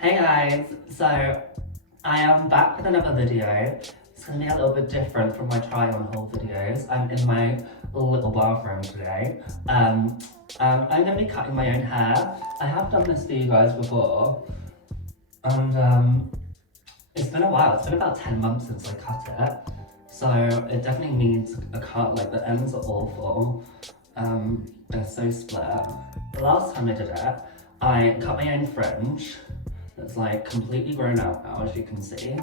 Hey guys, so I am back with another video. It's going to be a little bit different from my try on haul videos. I'm in my little bathroom today. I'm going to be cutting my own hair. I have done this for you guys before, and it's been a while. It's been about 10 months since I cut it, so it definitely needs a cut. Like, the ends are awful. They're so split. The last time I did it, I cut my own fringe. It's like completely grown out now, as you can see.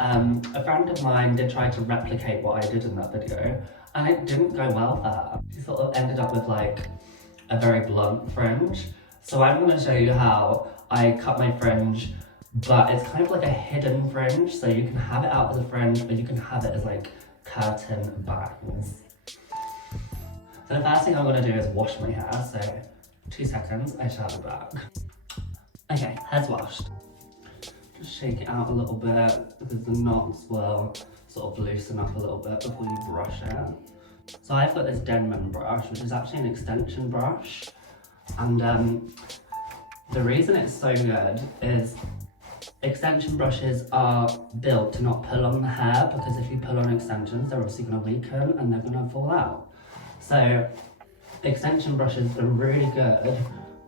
A friend of mine did try to replicate what I did in that video, and it didn't go well for her. She sort of ended up with like a very blunt fringe. So I'm going to show you how I cut my fringe, but it's kind of like a hidden fringe, so you can have it out as a fringe, but you can have it as like curtain bangs. So the first thing I'm going to do is wash my hair, so 2 seconds, I shall be back. Okay, hair's washed. Just shake it out a little bit because the knots will sort of loosen up a little bit before you brush it. So I've got this Denman brush, which is actually an extension brush. And the reason it's so good is extension brushes are built to not pull on the hair, because if you pull on extensions, they're obviously going to weaken and they're going to fall out. So extension brushes are really good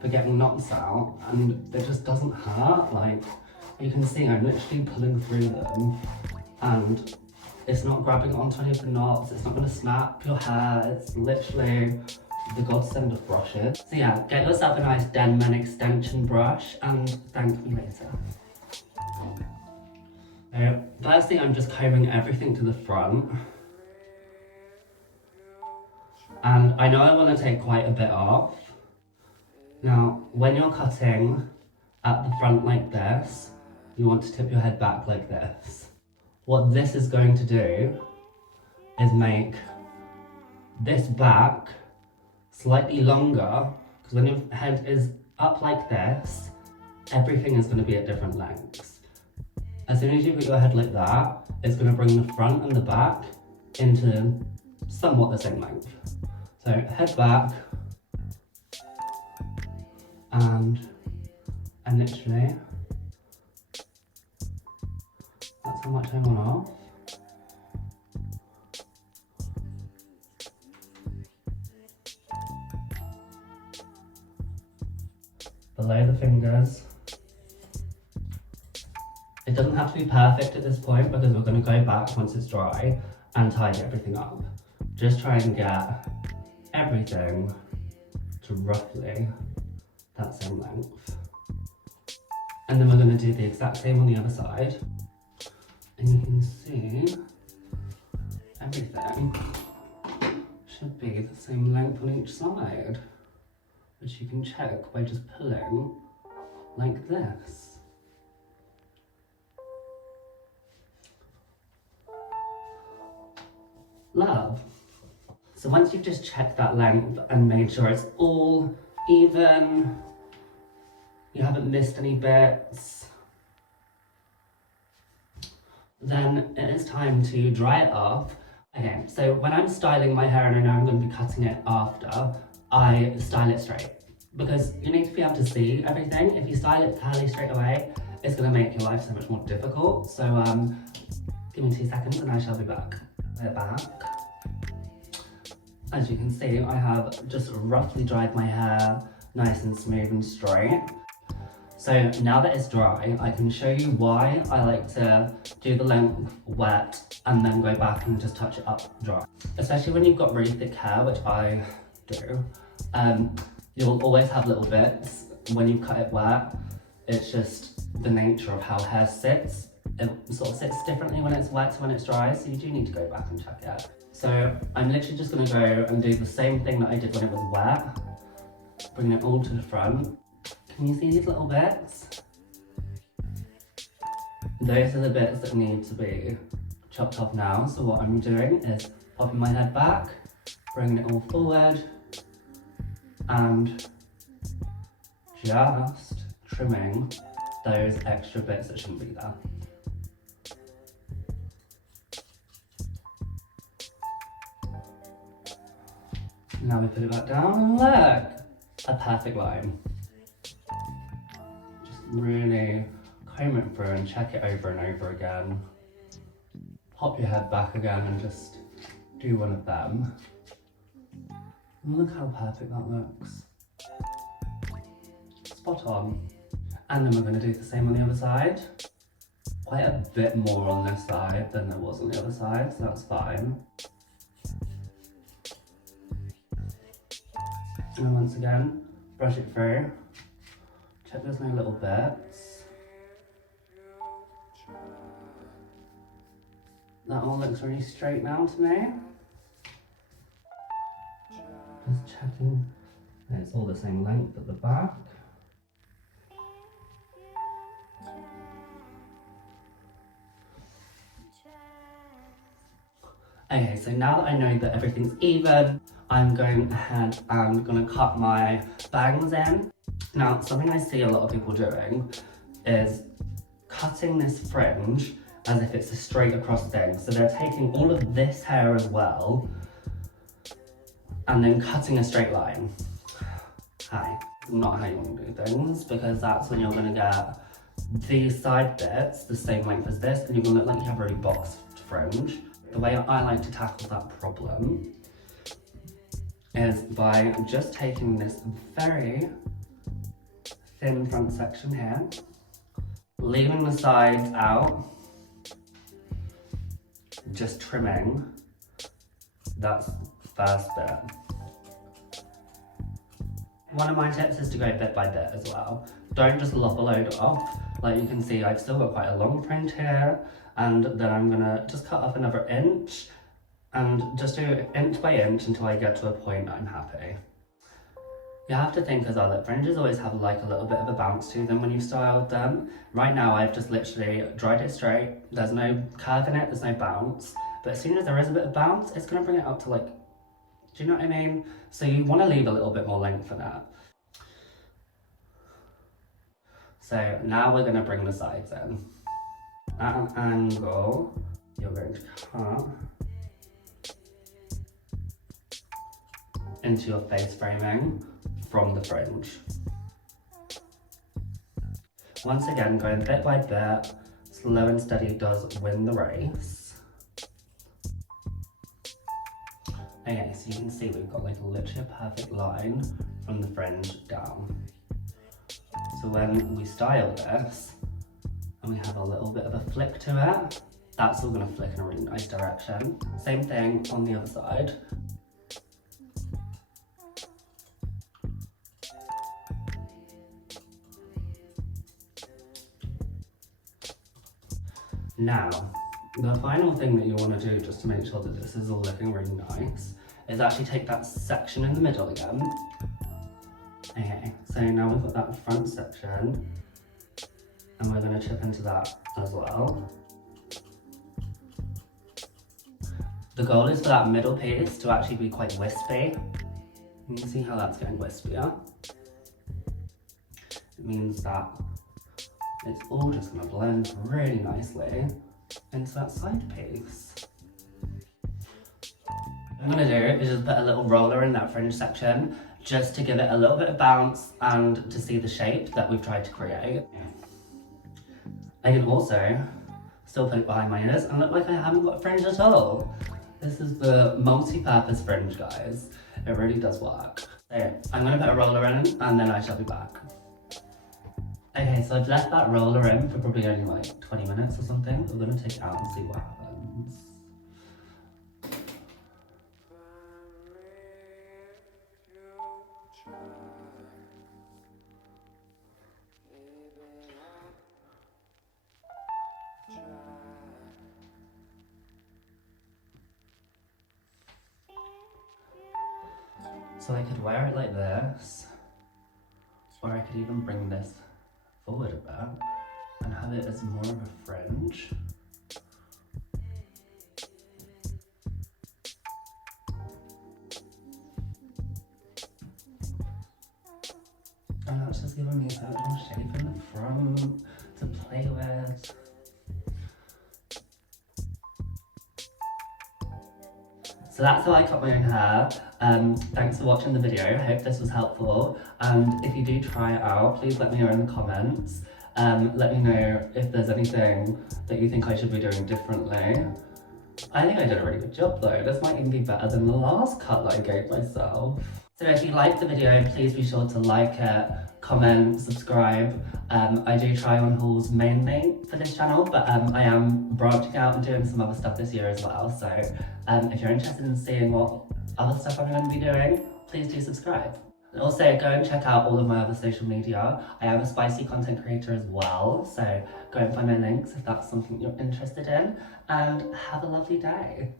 for getting knots out, and it just doesn't hurt. Like, you can see I'm literally pulling through them, and it's not grabbing onto any of the knots, it's not going to snap your hair. It's literally the godsend of brushes. So yeah, get yourself a nice Denman extension brush and thank me later. So first thing, I'm just combing everything to the front. And I know I want to take quite a bit off. Now, when you're cutting at the front like this, you want to tip your head back like this. What this is going to do is make this back slightly longer, because when your head is up like this, everything is going to be at different lengths. As soon as you put your head like that, it's going to bring the front and the back into somewhat the same length. So head back, and literally, that's how much I want off. Below the fingers. It doesn't have to be perfect at this point, because we're going to go back once it's dry and tidy everything up. Just try and get everything to roughly that same length. And then we're going to do the exact same on the other side. And you can see everything should be the same length on each side, which you can check by just pulling like this. Love. So once you've just checked that length and made sure it's all even, you haven't missed any bits, then it is time to dry it off. Okay, so when I'm styling my hair and I know I'm going to be cutting it after, I style it straight, because you need to be able to see everything. If you style it curly straight away, it's going to make your life so much more difficult. So give me 2 seconds and I shall be back. We're back. As you can see, I have just roughly dried my hair nice and smooth and straight. So now that it's dry, I can show you why I like to do the length wet and then go back and just touch it up dry. Especially when you've got really thick hair, which I do, you'll always have little bits when you cut it wet. It's just the nature of how hair sits. It sort of sits differently when it's wet to when it's dry, so you do need to go back and check it. So I'm literally just going to go and do the same thing that I did when it was wet, bring it all to the front. Can you see these little bits? Those are the bits that need to be chopped off now. So what I'm doing is popping my head back, bringing it all forward, and just trimming those extra bits that shouldn't be there. Now we put it back down and look, a perfect line. Just really comb it through and check it over and over again. Pop your head back again and just do one of them. And look how perfect that looks. Spot on. And then we're going to do the same on the other side. Quite a bit more on this side than there was on the other side, so that's fine. And once again, brush it through. Check there's no little bits. That all looks really straight now to me. Just checking that it's all the same length at the back. Okay, so now that I know that everything's even, I'm going ahead and gonna cut my bangs in. Now, something I see a lot of people doing is cutting this fringe as if it's a straight across thing. So they're taking all of this hair as well and then cutting a straight line. Hi, not how you want to do things, because that's when you're gonna get these side bits the same length as this and you're gonna look like you have a really boxed fringe. The way I like to tackle that problem is by just taking this very thin front section here, leaving the sides out, just trimming that first bit. One of my tips is to go bit by bit as well. Don't just lop a load off. Like you can see, I've still got quite a long fringe here, and then I'm gonna just cut off another inch and just do inch by inch until I get to a point I'm happy. You have to think as well that fringes always have like a little bit of a bounce to them when you've styled them. Right now I've just literally dried it straight. There's no curve in it, there's no bounce. But as soon as there is a bit of bounce, it's gonna bring it up to like, do you know what I mean? So you wanna leave a little bit more length for that. So now we're gonna bring the sides in. At an angle, you're going to cut into your face framing from the fringe. Once again, going bit by bit, slow and steady does win the race. Okay, so you can see we've got like literally a perfect line from the fringe down. So when we style this, and we have a little bit of a flick to it, that's all gonna flick in a really nice direction. Same thing on the other side. Now, the final thing that you want to do just to make sure that this is all looking really nice is actually take that section in the middle again. Okay, so now we've got that front section and we're going to chip into that as well. The goal is for that middle piece to actually be quite wispy. You can see how that's getting wispier. It means that it's all just going to blend really nicely into that side piece. What I'm going to do is just put a little roller in that fringe section just to give it a little bit of bounce and to see the shape that we've tried to create. I can also still put it behind my ears and look like I haven't got a fringe at all. This is the multi-purpose fringe, guys. It really does work. So I'm going to put a roller in and then I shall be back. Okay, so I've left that roller in for probably only like 20 minutes or something. We're going to take it out and see what happens. So I could wear it like this, or I could even bring this forward a bit and have it as more of a fringe. And that's just giving me that little shape in the front to play with. So that's how I cut my own hair. Thanks for watching the video. I hope this was helpful. And if you do try it out, please let me know in the comments. Let me know if there's anything that you think I should be doing differently. I think I did a really good job though. This might even be better than the last cut that I gave myself. So if you liked the video, please be sure to like it, comment, subscribe. I do try on hauls mainly for this channel, but I am branching out and doing some other stuff this year as well. So if you're interested in seeing what other stuff I'm going to be doing, please do subscribe. And also go and check out all of my other social media. I am a spicy content creator as well, so go and find my links if that's something you're interested in, and have a lovely day.